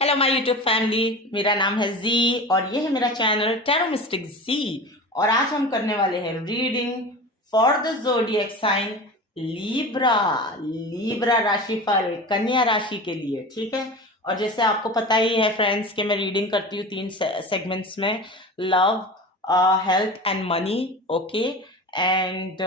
Hello my YouTube family, मेरा नाम है जी और ये है मेरा चैनल टैरो मिस्टिक जी। और आज हम करने वाले हैं reading for the zodiac sign Libra. Libra राशिफल कन्या राशि के लिए, ठीक है। और जैसे आपको पता ही है फ्रेंड्स कि मैं रीडिंग करती हूँ तीन सेगमेंट्स में, love, health and money. Okay, and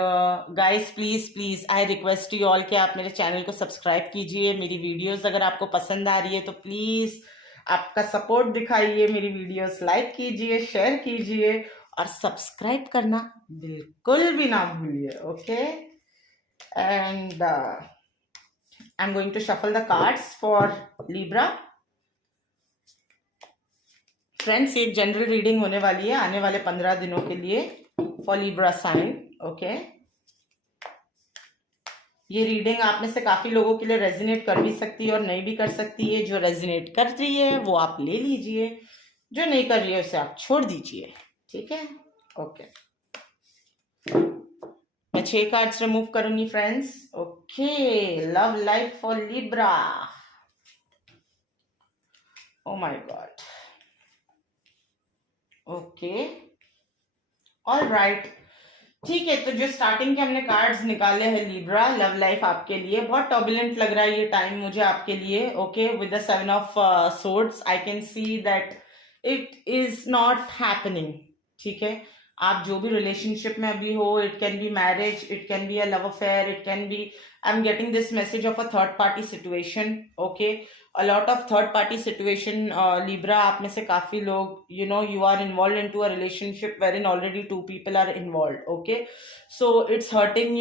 guys please please I request you all कि आप मेरे चैनल को सब्सक्राइब कीजिए। मेरी वीडियोस अगर आपको पसंद आ रही है तो प्लीज आपका सपोर्ट दिखाइए, मेरी वीडियोस लाइक कीजिए, शेयर कीजिए और सब्सक्राइब करना बिल्कुल भी ना भूलिए। Okay, and I am going to shuffle the cards for Libra. Friends, ये एक जनरल रीडिंग होने वाली है आने वाले 15 दिनों के लिए फॉर लीब्रा साइन। ओके, ये रीडिंग आप में से काफी लोगों के लिए रेजिनेट कर भी सकती है और नहीं भी कर सकती है। जो रेजिनेट कर रही है वो आप ले लीजिए, जो नहीं कर रही है उसे आप छोड़ दीजिए, ठीक है। ओके, मैं 6 कार्ड्स रिमूव करूंगी friends. Okay, love life for Libra. Oh my God. Okay, all right, ठीक है। तो जो स्टार्टिंग के हमने कार्ड्स निकाले हैं लिब्रा, लव लाइफ आपके लिए बहुत टर्बुलेंट लग रहा है ये टाइम मुझे आपके लिए। Okay, with the 7 of swords I can see that it is not happening, ठीक है। आप जो भी रिलेशनशिप में अभी हो, it can B marriage, it can be a love affair, it can B, I am getting this message of a third party situation. Okay, a lot of third party situation, libra, आप में से काफी लोग you are involved into a relationship wherein already 2 people are involved. Okay, so it's hurting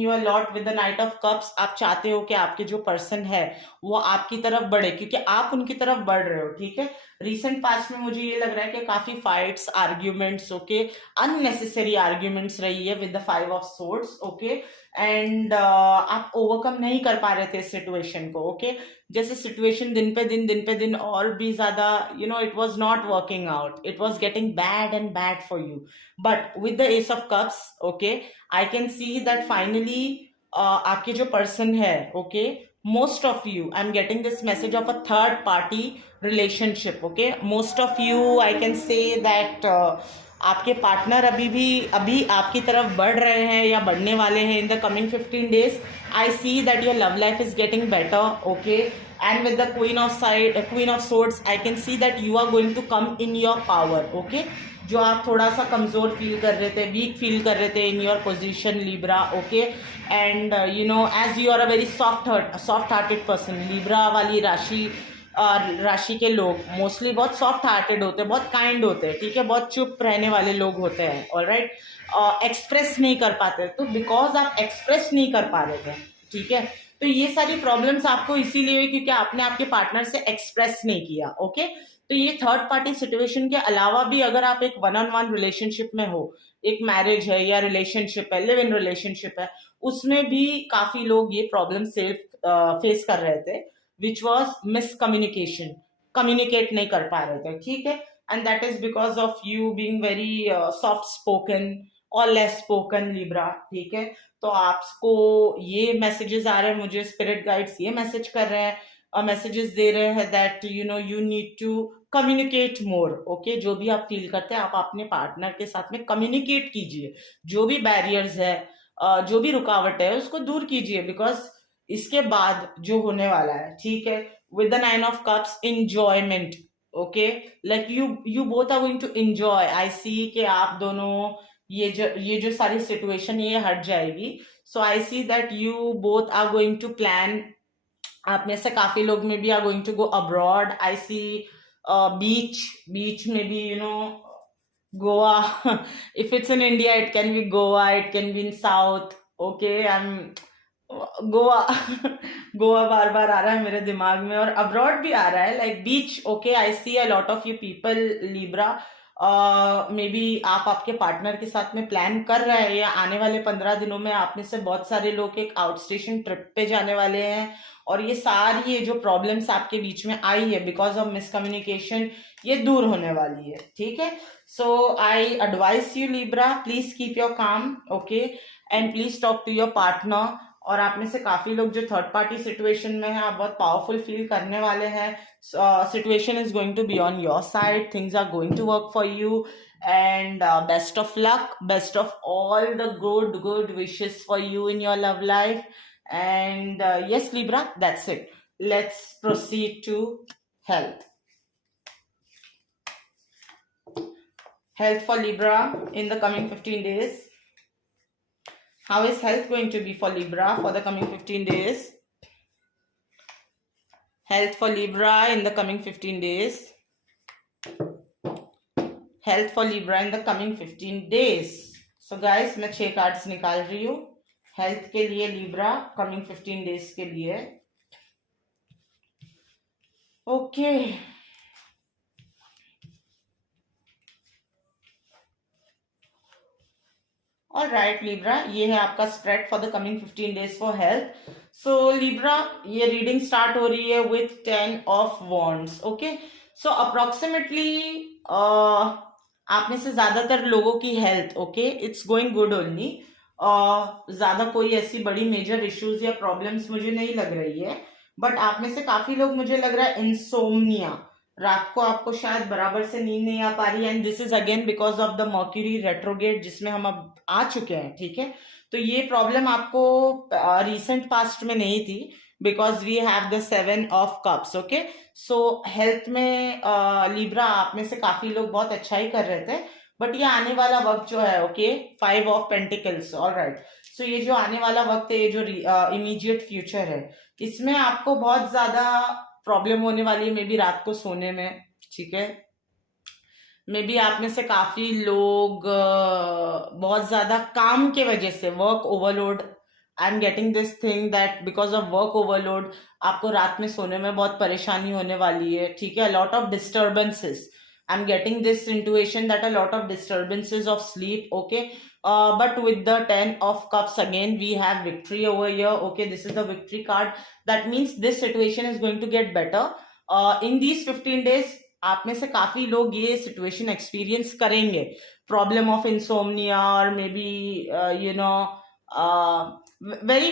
you a lot with the knight of cups। आप चाहते हो कि आपके जो पर्सन है वो आपकी तरफ बढ़े क्योंकि आप उनकी तरफ बढ़ रहे हो, ठीक है। रिसेंट पास्ट में मुझे ये लग रहा है कि काफी fights, arguments, okay, unnecessary arguments रही है with the 5 of swords. Okay, and आप ओवरकम नहीं कर पा रहे थे इस सिचुएशन को। ओके, जैसे सिचुएशन दिन पे दिन और भी ज्यादा it was not working out, it was getting bad and bad for you, but with the S of cups, okay, I can see that finally आपके जो पर्सन है, okay, most of you, I am getting this message of a third party relationship. Okay, most of you, I can say that आपके partner अभी आपकी तरफ बढ़ रहे हैं या बढ़ने वाले हैं in the coming 15 days। I see that your love life is getting better, okay, and with the queen of swords, I can see that you are going to come in your power। okay, जो आप थोड़ा सा कमजोर feel कर रहे थे, weak feel कर रहे थे in your position Libra. Okay, and as you are a very soft hearted person, Libra वाली राशि के लोग मोस्टली बहुत सॉफ्ट हार्टेड होते हैं, बहुत काइंड होते हैं, ठीक है, बहुत चुप रहने वाले लोग होते हैं। ऑलराइट, एक्सप्रेस नहीं कर पाते, तो बिकॉज आप एक्सप्रेस नहीं कर पा रहे थे, ठीक है, तो ये सारी प्रॉब्लम्स आपको इसीलिए हुई क्योंकि आपने आपके पार्टनर से एक्सप्रेस नहीं किया। ओके, तो ये थर्ड पार्टी सिचुएशन के अलावा भी अगर आप एक 1-on-1 रिलेशनशिप में हो, एक मैरिज है या रिलेशनशिप है, लिव इन रिलेशनशिप है, उसमें भी काफी लोग ये प्रॉब्लम फेस कर रहे थे, विच वॉज मिसकम्युनिकेशन, कम्युनिकेट नहीं कर पा रहे थे, ठीक है। And that is because of you being very soft spoken और लेस स्पोकन लिब्रा, ठीक है। तो आपको ये मैसेजेस आ रहे हैं, मुझे स्पिरिट गाइड्स ये मैसेज कर रहे हैं और मैसेजेस दे रहे हैं that you need to communicate more. Okay, जो भी आप फील करते हैं आप अपने पार्टनर के साथ में कम्युनिकेट कीजिए, जो भी बैरियर्स है, जो भी रुकावट है उसको दूर कीजिए, बिकॉज इसके बाद जो होने वाला है, ठीक है, with the 9 of cups, enjoyment. Okay, like you both are going to enjoy. I see कि आप दोनों, ये जो सारी सिचुएशन ये हट जाएगी। So I see that you both are going to plan, आप में से काफी लोग में भी are going to go abroad. I see beach में भी Goa if it's in India it can be Goa, it can be in south. Okay, I am Goa Goa बार बार आ रहा है मेरे दिमाग में और अब्रॉड भी आ रहा है, like beach. Okay, I see a lot of you people Libra, may be आप आपके पार्टनर के साथ में प्लान कर रहे हैं या आने वाले 15 दिनों में आप में से बहुत सारे लोग एक आउट स्टेशन ट्रिप पे जाने वाले हैं और ये सारी ये जो प्रॉब्लम्स आपके बीच में आई है बिकॉज ऑफ मिसकम्युनिकेशन, ये दूर होने वाली है, ठीक है। So I advise you Libra, please keep your calm, okay, and please talk to your partner. और आप में से काफी लोग जो थर्ड पार्टी सिचुएशन में है, आप बहुत पावरफुल फील करने वाले हैं. Situation is going to be on your side, things are going to work for you, and best of luck, best of all the good wishes for you in your love life. And yes, Libra, that's it. Let's proceed to health. Health for Libra in the coming 15 days. How is health going to be for Libra for the coming 15 days? Health for Libra in the coming 15 days. Health for Libra in the coming 15 days. So guys, मैं 6 cards निकाल रही हूँ health के लिए Libra coming 15 days के लिए. Okay, alright Libra, ये है आपका spread for the coming 15 days for health. So Libra, ये रीडिंग स्टार्ट हो रही है with 10 of wands. Okay, so approximately आप में से ज्यादातर लोगों की health it's going good only. ज्यादा कोई ऐसी बड़ी मेजर इश्यूज या प्रॉब्लम्स मुझे नहीं लग रही है. बट आप में से काफी लोग, मुझे लग रहा है, इंसोम्निया, रात को आपको शायद बराबर से नींद नहीं आ पा रही है. And this is again because of the mercury retrograde जिसमें हम अब आ चुके हैं. ठीक है, तो ये प्रॉब्लम आपको रिसेंट पास्ट में नहीं थी because we have the 7 of cups. Okay, so health में लिब्रा आप में से काफी लोग बहुत अच्छा ही कर रहे थे. बट ये आने वाला वक्त जो है 5 ऑफ पेंटिकल्स. ऑलराइट, सो ये जो आने वाला वक्त है, ये जो इमीडिएट फ्यूचर है, इसमें आपको बहुत ज्यादा प्रॉब्लम होने वाली है मे बी रात को सोने में. ठीक है, मे बी आप में से काफी लोग बहुत ज्यादा काम के वजह से, work overload, I am getting this thing that because of work overload आपको रात में सोने में बहुत परेशानी होने वाली है. ठीक है, lot of disturbances, I am getting this intuition that a lot of disturbances of sleep. Okay, but with the 10 of cups again we have victory over here. Okay, this is the victory card. That means this situation is going to get better in these 15 days. आप में से काफी लोग ये situation experience करेंगे, problem of insomnia और मे be you know very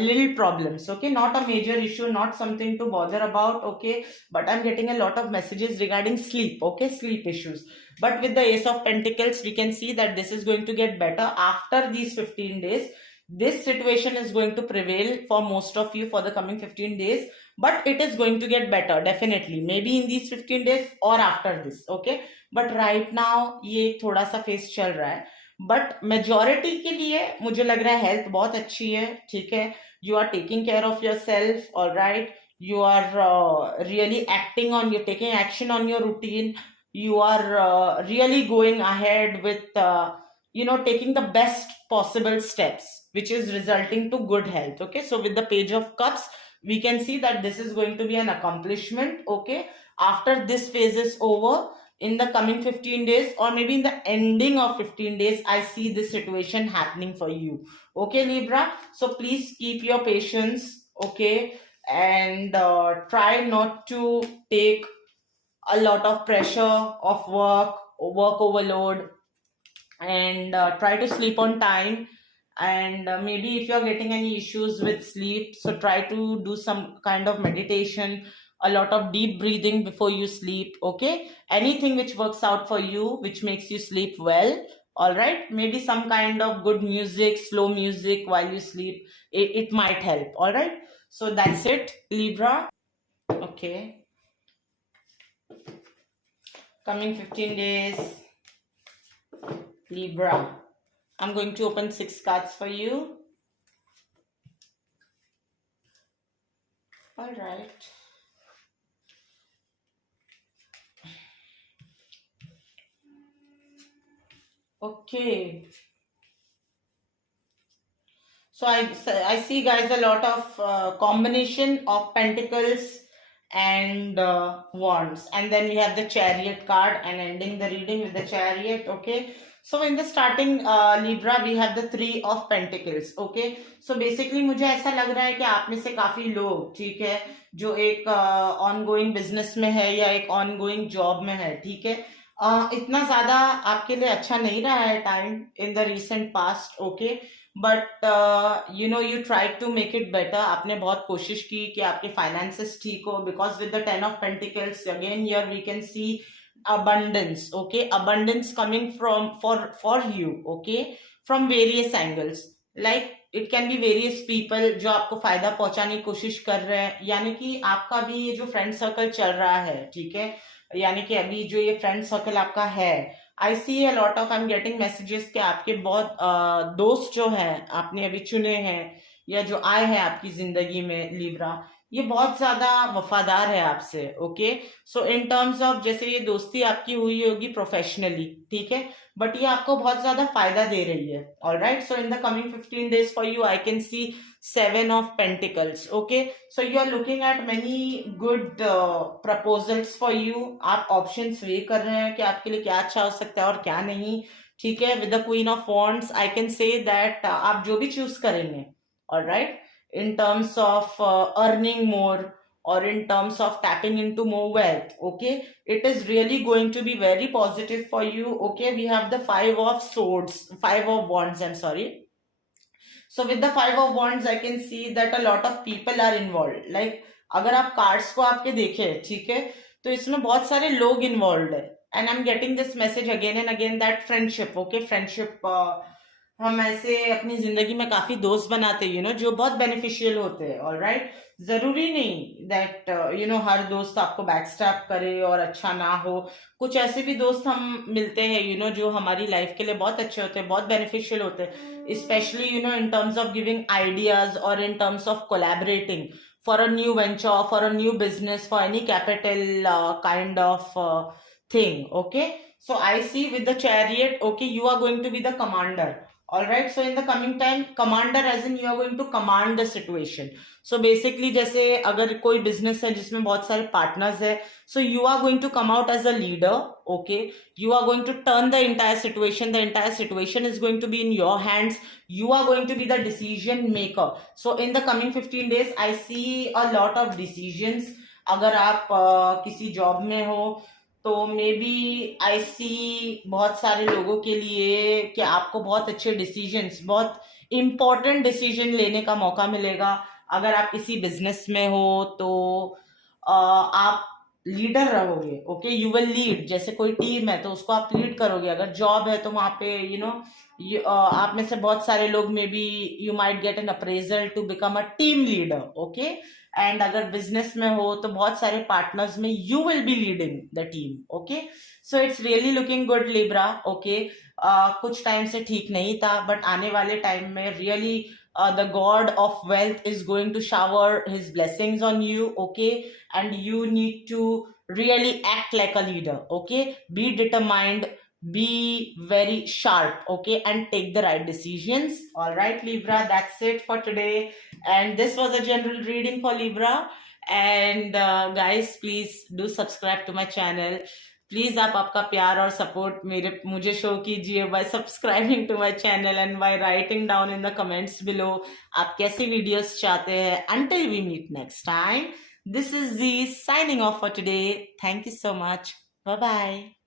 little problems. Okay, not a major issue, not something to bother about. Okay, but I'm getting a lot of messages regarding sleep. Okay, sleep issues. But with the Ace of Pentacles, we can see that this is going to get better after these 15 days. This situation is going to prevail for most of you for the coming 15 days, but it is going to get better definitely, maybe in these 15 days or after this. Okay, but right now ये थोड़ा सा face चल रहा है. But majority के लिए मुझे लग रहा है हेल्थ बहुत अच्छी है. ठीक है, you are taking care of your self. Alright, you are really acting on, you're taking action on your routine. You are really going ahead with taking the best possible steps, which is resulting to good health. Okay, so with the Page of Cups, we can see that this is going to be an accomplishment. Okay, after this phase is over, in the coming 15 days or maybe in the ending of 15 days, I see this situation happening for you. Okay, Libra, so please keep your patience. Okay, and try not to take a lot of pressure of work overload, and try to sleep on time. And maybe if you're getting any issues with sleep, so try to do some kind of meditation, a lot of deep breathing before you sleep. Okay, anything which works out for you, which makes you sleep well. All right, maybe some kind of good music, slow music while you sleep, it might help. All right, so that's it, Libra. Okay, coming 15 days, Libra, I'm going to open 6 cards for you. All right, okay, so I see, guys, a lot of combination of pentacles and wands, and then we have the Chariot card, and ending the reading with the Chariot. Okay, so in the starting Libra, we have the 3 of Pentacles. Okay, so basically मुझे ऐसा लग रहा है कि आप में से काफी लोग, ठीक है, जो एक ऑनगोइंग बिजनेस में है या एक ऑनगोइंग जॉब में है. ठीक है, इतना ज्यादा आपके लिए अच्छा नहीं रहा है time in the recent past, okay, but you try to make it better. आपने बहुत कोशिश की कि आपके फाइनेंसेस ठीक हो, because with the 10 of Pentacles again here we can see abundance, okay, abundance coming from for you, okay, from various angles, like it can be various people जो आपको फायदा पहुंचाने की कोशिश कर रहे हैं, यानी कि आपका भी ये जो फ्रेंड सर्कल चल रहा है, ठीक है, यानी कि अभी जो ये फ्रेंड सर्कल आपका है, I see a lot of, I am getting messages कि आपके बहुत दोस्त जो हैं आपने अभी चुने हैं या जो आए हैं आपकी जिंदगी में लिब्रा, ये बहुत ज्यादा वफादार है आपसे, okay. So in terms of जैसे ये दोस्ती आपकी हुई होगी प्रोफेशनली, ठीक है, बट ये आपको बहुत ज्यादा फायदा दे रही है, alright. So in the coming 15 days for you I can see 7 of Pentacles, okay, so you are looking at many good proposals for you। आप ऑप्शंस वे कर रहे हैं कि आपके लिए क्या अच्छा हो सकता है और क्या नहीं, ठीक है। With the queen of wands I can say that आप जो भी चूज करेंगे, alright, in terms of earning more or in terms of tapping into more wealth, okay, it is really going to be very positive for you, okay। We have the 5 of Swords, 5 of Wands, I'm sorry। So with the 5 of Wands I can see that a lot of people are involved, like अगर आप cards को आपके देखे, ठीक है, तो इसमें बहुत सारे लोग इन्वॉल्व है, and I am getting this message again and again that friendship, okay, friendship, हम ऐसे अपनी जिंदगी में काफी दोस्त बनाते हैं, जो बहुत बेनिफिशियल होते हैं, ऑलराइट। जरूरी नहीं दैट हर दोस्त आपको बैकस्टैप करे और अच्छा ना हो। कुछ ऐसे भी दोस्त हम मिलते हैं जो हमारी लाइफ के लिए बहुत अच्छे होते हैं, बहुत बेनिफिशियल होते हैं, specially in terms of giving ideas और in terms of collaborating for a new venture, for a new business, for any capital kind of thing, okay। So I see with the Chariot, okay, you are going to be the commander, all right। So in the coming time, commander as in you are going to command the situation। So basically जैसे अगर कोई business है जिसमें बहुत सारे partners है, so you are going to come out as a leader, okay, you are going to turn the entire situation, the entire situation is going to be in your hands, you are going to be the decision maker। So in the coming 15 days I see a lot of decisions। अगर आप किसी job में हो तो may B I सी बहुत सारे लोगों के लिए कि आपको बहुत अच्छे डिसीजंस, बहुत इंपॉर्टेंट डिसीजन लेने का मौका मिलेगा। अगर आप किसी बिजनेस में हो तो आप लीडर रहोगे, ओके, यू विल लीड। जैसे कोई टीम है तो उसको आप लीड करोगे। अगर जॉब है तो वहां पे आप में से बहुत सारे लोग may be you might get an appraisal to become a team leader, okay. And अगर बिजनेस में हो तो बहुत सारे पार्टनर्स में you will be leading the team, okay. So it's really looking good Libra, okay. कुछ टाइम से ठीक नहीं था बट आने वाले टाइम में really the god of wealth is going to shower his blessings on you, okay, and you need to really act like a leader, okay, be determined, be very sharp, okay, and take the right decisions, all right Libra, that's it for today, and this was a general reading for Libra, and guys please do subscribe to my channel। Please आप आपका प्यार और support मुझे show कीजिए by subscribing to my channel and by writing down in the comments below आप कैसी videos चाहते हैं। Until we meet next time, this is the signing off for today. Thank you so much, bye bye.